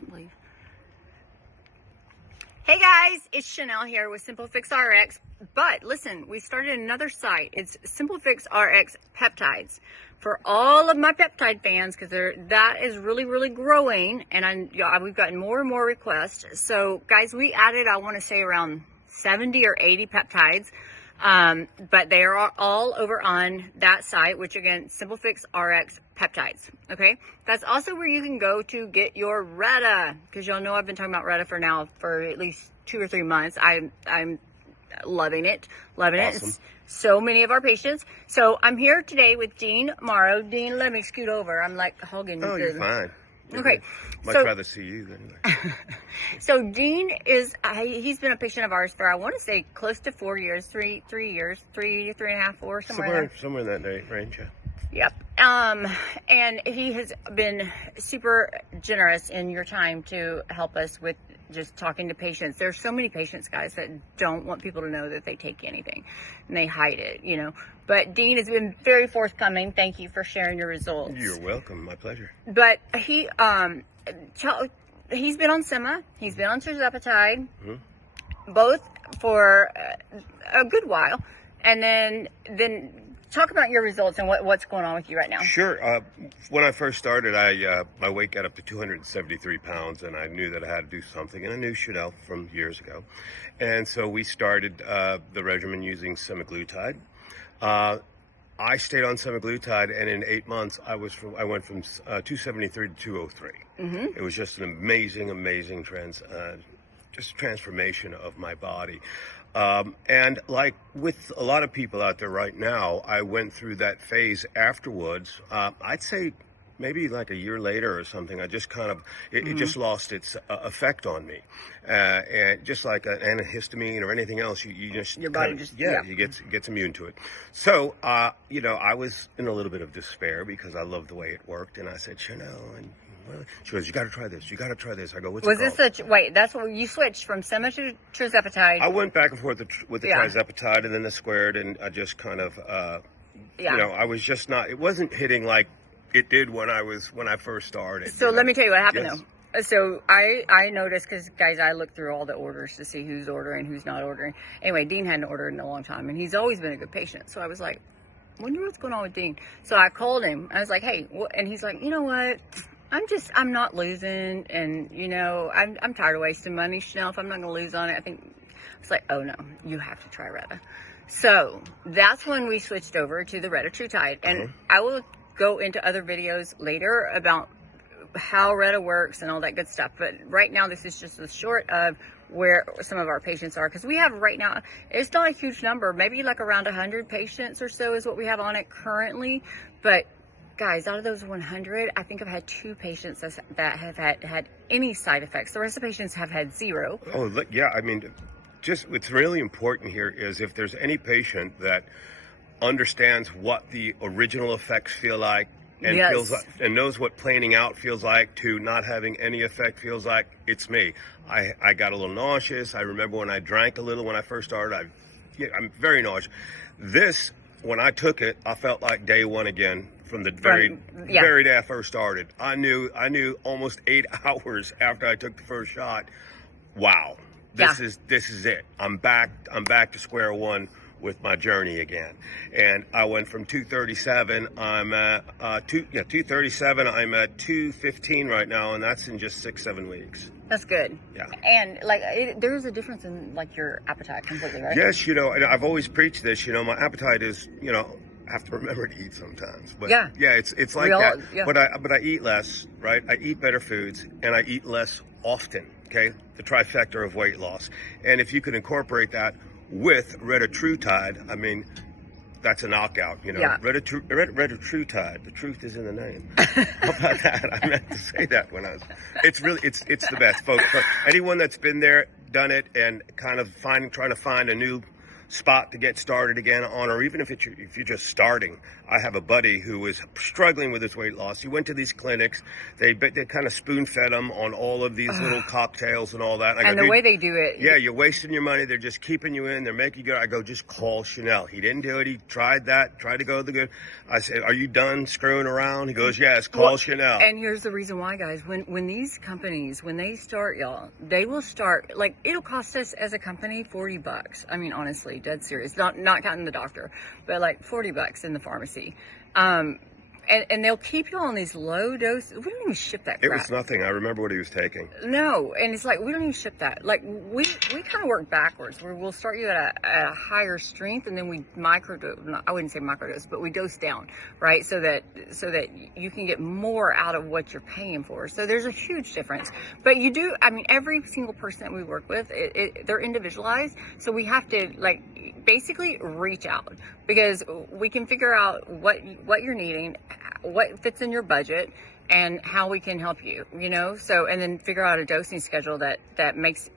Believe. Hey guys, it's Chanel here with Simplefix RX. But listen, we started another site. It's Simplefix RX Peptides for all of my peptide fans because that is really growing, and we've gotten more and more requests. So guys, we added, I want to say, around 70 or 80 peptides. But they are all over on that site, which again, Simplefix RX Peptides. Okay, that's also where you can go to get your Reta, because y'all know I've been talking about Reta for at least 2 or 3 months. I'm loving it. Awesome. It's so many of our patients. So I'm here today with Dean Morrow. Dean, let me scoot over. I'm like hogging. Oh, you're fine. Okay. Much rather see you anyway. So Dean is, he's been a patient of ours for, I want to say, close to 4 years, 3 years, 3.5, 4, somewhere in that range, yeah. Yep. And he has been super generous in your time to help us with just talking to patients. There's so many patients, guys, that don't want people to know that they take anything, and they hide it, you know. But Dean has been very forthcoming. Thank you for sharing your results. You're welcome. My pleasure. But he's been on Sema. He's been on Tirzepatide, both for a good while. And then talk about your results and what's going on with you right now. Sure. When I first started, my weight got up to 273 pounds, and I knew that I had to do something. And I knew Chanel from years ago. And so we started the regimen using semaglutide. I stayed on semaglutide, and in 8 months, I went from 273 to 203. It was just an amazing transformation of my body. And like with a lot of people out there right now, I went through that phase afterwards. I'd say maybe like a year later or something. I just kind of, it just lost its effect on me. And just like an antihistamine or anything else, you just, your body you gets immune to it. So, I was in a little bit of despair because I loved the way it worked. And I said, Chanel, and she goes, you got to try this. You got to try this. I go, what's it called? Wait, that's what you switched from Sema to Tirzepatide. I went back and forth with the Tirzepatide and then the squared, and I just kind of, I was just not, it wasn't hitting like it did when I first started. So let me tell you what happened though. So I noticed, because guys, I looked through all the orders to see who's ordering, who's not ordering. Anyway, Dean hadn't ordered in a long time, and he's always been a good patient. So I was like, wonder what's going on with Dean. So I called him. I was like, hey, and he's like, you know what? I'm not losing, and I'm tired of wasting money, Chanel. If I'm not gonna lose on it, I think it's like, oh no, you have to try Reta. So that's when we switched over to the Retatrutide, and I will go into other videos later about how Reta works and all that good stuff. But right now, this is just a short of where some of our patients are, because we have right now, it's not a huge number, maybe like around 100 patients or so is what we have on it currently. But guys, out of those 100, I think I've had 2 patients that have had any side effects. The rest of the patients have had 0. Oh, yeah. I mean, just what's really important here is if there's any patient that understands what the original effects feel like and feels like, and knows what planing out feels like to not having any effect feels like, it's me. I got a little nauseous. I remember when I drank a little when I first started. I'm very nauseous. This, when I took it, I felt like day one again. From the very day I first started, I knew almost 8 hours after I took the first shot. Wow, this is it. I'm back to square one with my journey again. And I went from 237. I'm at 237. I'm at 215 right now, and that's in just 6-7 weeks. That's good. Yeah. And there's a difference in like your appetite completely, right? Yes, and I've always preached this. My appetite is, I have to remember to eat sometimes, but it's like that. Yeah. But I eat less, right? I eat better foods, and I eat less often. Okay, the trifecta of weight loss. And if you can incorporate that with Retatrutide, I mean, that's a knockout. Retatrutide. The truth is in the name. How about that? I meant to say that when I was. It's the best, folks. For anyone that's been there, done it, and kind of trying to find a new spot to get started again on, or even if you're just starting. I have a buddy who was struggling with his weight loss. He went to these clinics. They kind of spoon fed him on all of these little cocktails and all that. And the way they do it. Yeah, you're wasting your money. They're just keeping you in. They're making you go. I go, just call Chanel. He didn't do it. He tried that, tried to go the good. I said, are you done screwing around? He goes, yes, call Chanel. And here's the reason why, guys. When these companies, when they start, y'all, they will start, like, it'll cost us as a company $40. I mean, honestly, dead serious. Not counting the doctor, but like $40 in the pharmacy. And they'll keep you on these low doses. We don't even ship that crap. It was nothing. I remember what he was taking. No, and it's like, we don't even ship that. Like, we kind of work backwards, where we'll start you at a higher strength, and then we microdose. I wouldn't say microdose, but we dose down, right? So that you can get more out of what you're paying for. So there's a huge difference. But you do, I mean, every single person that we work with, they're individualized. So we have to, like, basically reach out, because we can figure out what you're needing, what fits in your budget, and how we can help you, so, and then figure out a dosing schedule that makes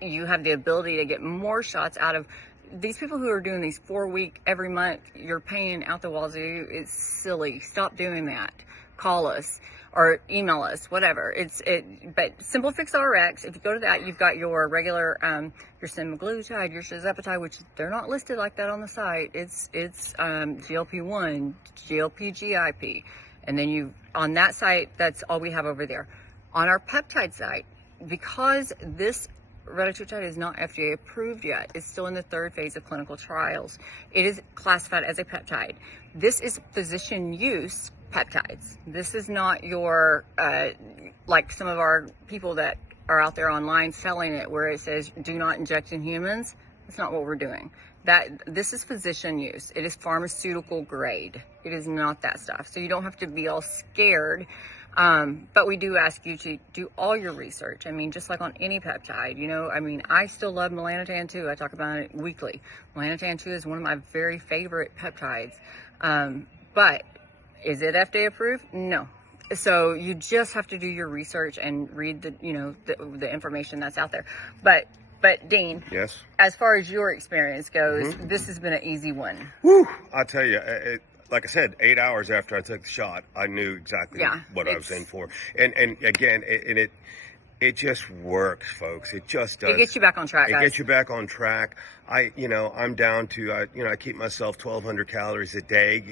you have the ability to get more shots out of these people who are doing these 4-week every month. You're paying out the wazoo. It's silly. Stop doing that. Call us or email us, whatever. But Simplefix RX, if you go to that, you've got your regular, your semaglutide, your tirzepatide, which they're not listed like that on the site. It's GLP-1, GLP-GIP. And then on that site, that's all we have over there. On our peptide site, because this Retatrutide is not FDA approved yet, it's still in the 3rd phase of clinical trials. It is classified as a peptide. This is physician use peptides. This is not your, like some of our people that are out there online selling it, where it says do not inject in humans. That's not what we're doing. This is physician use. It is pharmaceutical grade. It is not that stuff. So you don't have to be all scared. But we do ask you to do all your research. I mean, just like on any peptide, I mean, I still love melanotan 2. I talk about it weekly. Melanotan 2 is one of my very favorite peptides. But is it FDA approved? No. So you just have to do your research and read the information that's out there. But Dean, yes, as far as your experience goes, this has been an easy one. Woo! I tell you, like I said, 8 hours after I took the shot, I knew exactly what I was in for. And again, it just works, folks. It just does. It gets you back on track, guys. It gets you back on track. I'm down to, I keep myself 1,200 calories a day.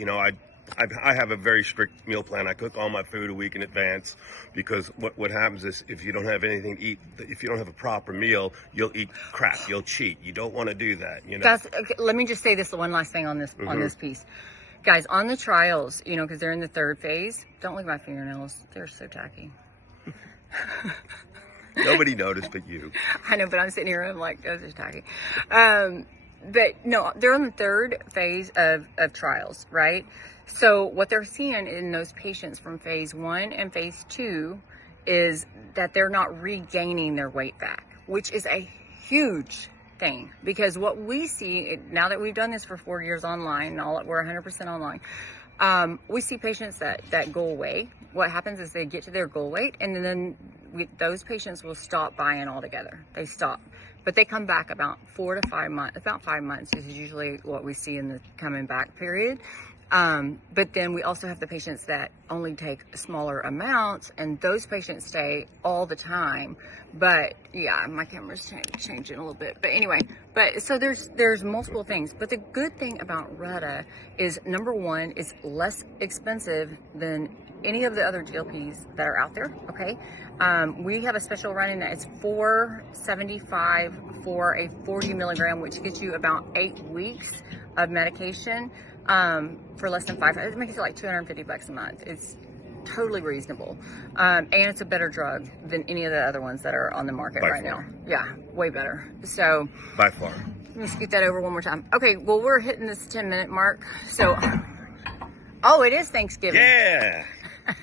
I have a very strict meal plan. I cook all my food a week in advance, because what happens is, if you don't have anything to eat, if you don't have a proper meal, you'll eat crap. You'll cheat. You don't want to do that. Guys, okay, let me just say this one last thing on this piece. Guys, on the trials, because they're in the 3rd phase, don't look at my fingernails. They're so tacky. Nobody noticed but you. I know, but I'm sitting here and I'm like, those are tacky. But no, they're on the 3rd phase of trials, right? So what they're seeing in those patients from phase 1 and phase 2 is that they're not regaining their weight back, which is a huge thing, because what we see now that we've done this for 4 years online, we're 100% online, we see patients that go away. What happens is they get to their goal weight, and then those patients will stop buying altogether. They stop, but they come back about 4 to 5 months. About 5 months is usually what we see in the coming back period. But then we also have the patients that only take smaller amounts, and those patients stay all the time. But yeah, my camera's changing a little bit. But anyway, so there's multiple things. But the good thing about Reta is, number one, it's less expensive than any of the other GLPs that are out there. Okay. We have a special running that it's $475 for a 40 milligram, which gets you about 8 weeks of medication. For less than $500, it makes it like $250 a month. It's totally reasonable. And it's a better drug than any of the other ones that are on the market right now. Yeah, way better. So by far. Let's get that over one more time. Okay, well, we're hitting this 10-minute mark. So, oh, it is Thanksgiving. Yeah.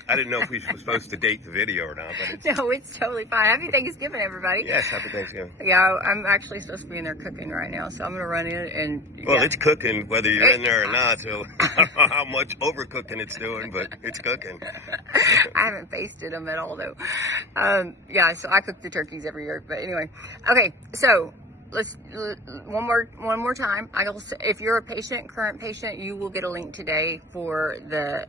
I didn't know if we were supposed to date the video or not, but no, it's totally fine. Happy Thanksgiving, everybody. Yes, happy Thanksgiving. Yeah, I'm actually supposed to be in there cooking right now, so I'm going to run in and... Well, it's cooking, whether you're in there or not, so I don't know how much overcooking it's doing, but it's cooking. I haven't tasted them at all, though. Yeah, so I cook the turkeys every year, but anyway. Okay, so one more time. If you're a current patient, you will get a link today for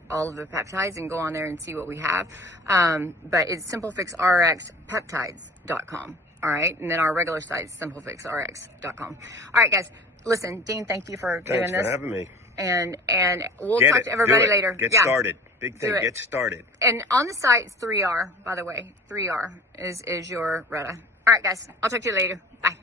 all of the peptides, and go on there and see what we have. But it's Simplefix RX Peptides.com. All right, and then our regular site is simplefixrx.com. All right, guys. Listen, Dean, thank you for doing this. Thanks for having me. And we'll talk to everybody later. Get started. Big thing. Get started. And on the site, it's 3R, by the way. 3R is your Retta. All right, guys. I'll talk to you later. Bye.